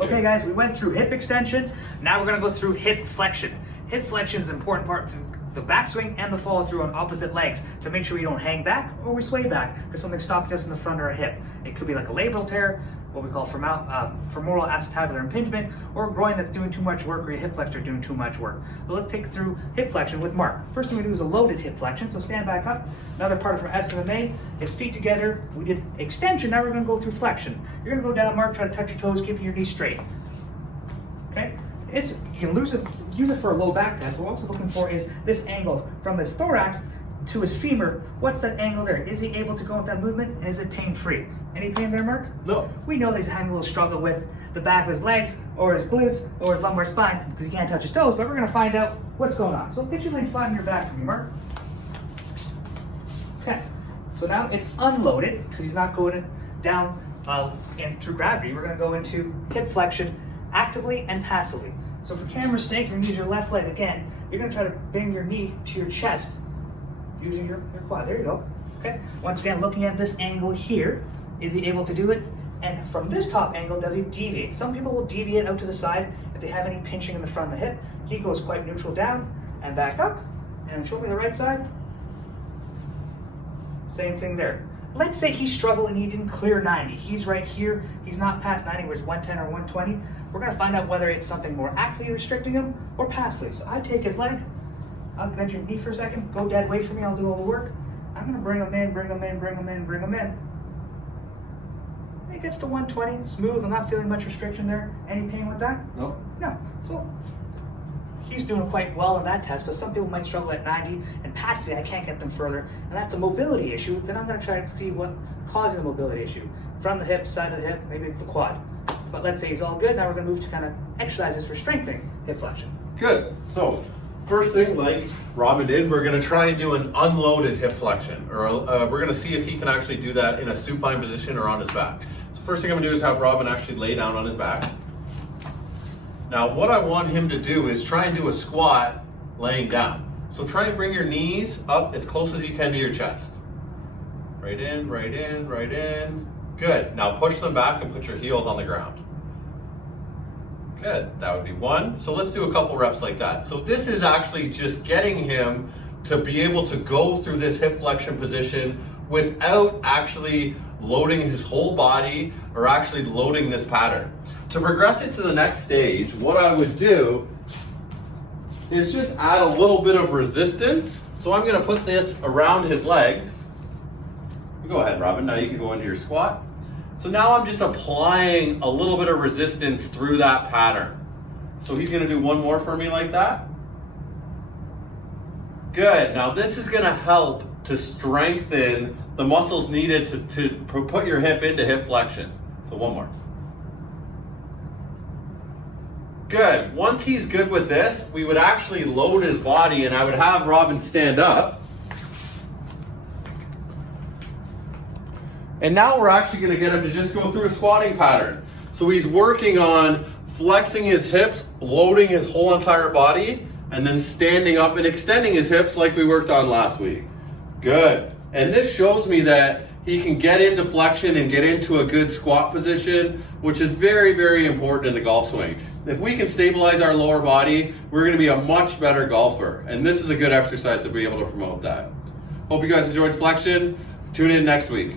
Okay guys, we went through hip extension. Now we're gonna go through hip flexion. Hip flexion is an important part to the backswing and the follow through on opposite legs to make sure we don't hang back or we sway back because something's stopping us in the front of our hip. It could be like a labral tear, what we call femoral acetabular impingement, or groin that's doing too much work, or your hip flexor doing too much work. But let's take it through hip flexion with Mark. First thing we do is a loaded hip flexion, so stand back up. Another part of our SMA is feet together. We did extension, now we're gonna go through flexion. You're gonna go down, Mark, try to touch your toes, keeping your knees straight. Okay? You can use it for a low back test. What we're also looking for is this angle from his thorax to his femur. What's that angle there? Is he able to go with that movement? And is it pain-free? Any pain there, Mark? No. We know that he's having a little struggle with the back of his legs or his glutes or his lumbar spine because he can't touch his toes, but we're gonna find out what's going on. So get your leg flat on your back for me, Mark. Okay, so now it's unloaded because he's not going down and through gravity. We're gonna go into hip flexion actively and passively. So for camera's sake, you're gonna use your left leg again. You're gonna try to bring your knee to your chest using your quad. There you go. Okay. Once again, looking at this angle here, is he able to do it? And from this top angle, does he deviate? Some people will deviate out to the side if they have any pinching in the front of the hip. He goes quite neutral down and back up. And show me the right side. Same thing there. Let's say he struggled and he didn't clear 90. He's right here. He's not past 90, where it's 110 or 120. We're going to find out whether it's something more actively restricting him or passively. So I take his leg. I'll bend your knee for a second. Go dead weight for me. I'll do all the work. I'm going to bring him in, bring him in, bring him in, bring him in. It gets to 120, smooth. I'm not feeling much restriction there. Any pain with that? No. No. So he's doing quite well in that test, but some people might struggle at 90, and passively I can't get them further, and that's a mobility issue. Then I'm going to try to see what causes the mobility issue. From the hip, side of the hip, maybe it's the quad. But let's say he's all good. Now we're going to move to kind of exercises for strengthening hip flexion. Good. So first thing, like Robin did, we're going to try and do an unloaded hip flexion, or we're going to see if he can actually do that in a supine position or on his back. So first thing I'm going to do is have Robin actually lay down on his back. Now what I want him to do is try and do a squat laying down. So try and bring your knees up as close as you can to your chest. Right in, right in, right in. Good. Now push them back and put your heels on the ground. Good. That would be one. So let's do a couple reps like that. So this is actually just getting him to be able to go through this hip flexion position without actually loading his whole body or actually loading this pattern. To progress it to the next stage, what I would do is just add a little bit of resistance. So I'm going to put this around his legs. Go ahead, Robin. Now you can go into your squat. So now I'm just applying a little bit of resistance through that pattern. So he's going to do one more for me like that. Good. Now this is going to help to strengthen the muscles needed to put your hip into hip flexion. So one more. Good. Once he's good with this, we would actually load his body and I would have Robin stand up. And now we're actually going to get him to just go through a squatting pattern. So he's working on flexing his hips, loading his whole entire body, and then standing up and extending his hips like we worked on last week. Good. And this shows me that he can get into flexion and get into a good squat position, which is very, very important in the golf swing. If we can stabilize our lower body, we're going to be a much better golfer. And this is a good exercise to be able to promote that. Hope you guys enjoyed flexion. Tune in next week.